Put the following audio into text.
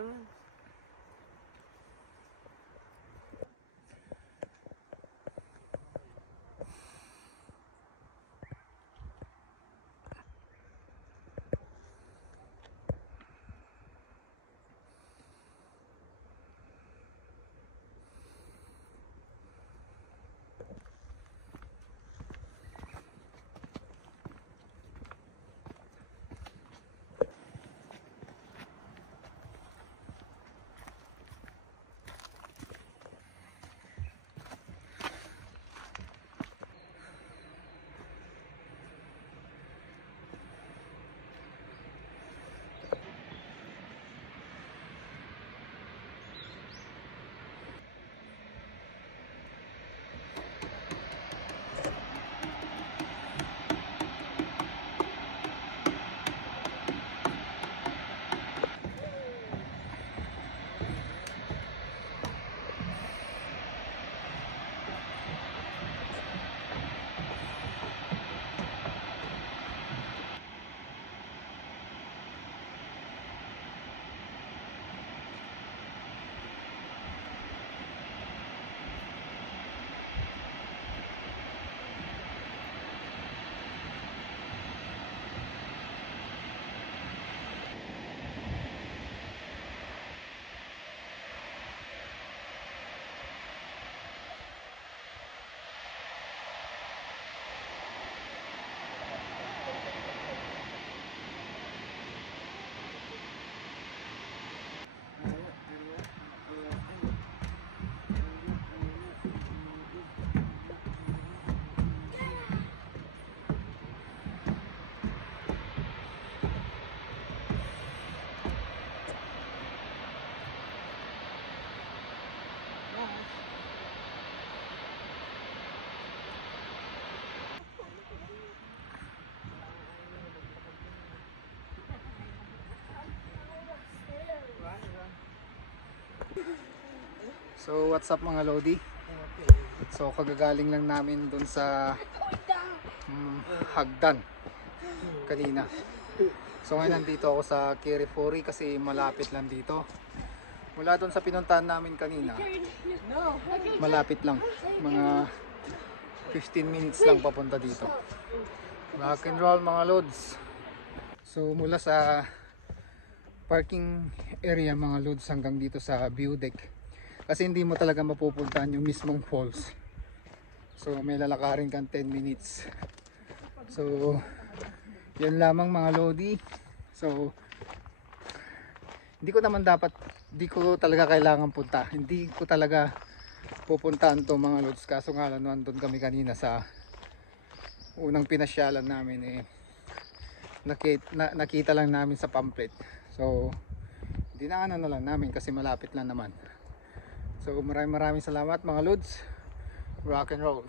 naman. So what's up mga Lodi? So kagagaling lang namin dun sa Hagdan kanina. So ngayon nandito ako sa Kirifuri kasi malapit lang dito. Mula dun sa pinuntahan namin kanina, malapit lang, mga 15 minutes lang papunta dito. Rock and roll mga Lods. So mula sa parking area mga Lods hanggang dito sa view deck, kasi hindi mo talaga mapupuntahan yung mismong falls. So may lalakarin kang 10 minutes. So yun lamang mga Lodi. So hindi ko talaga kailangan punta. Hindi ko talaga pupuntahan to mga Lods. Kaso nga lang nandun kami kanina sa unang pinasyalan namin nakita lang namin sa pamphlet. So dinaanan na lang namin kasi malapit lang naman. So maraming salamat mga Lods. Rock and roll.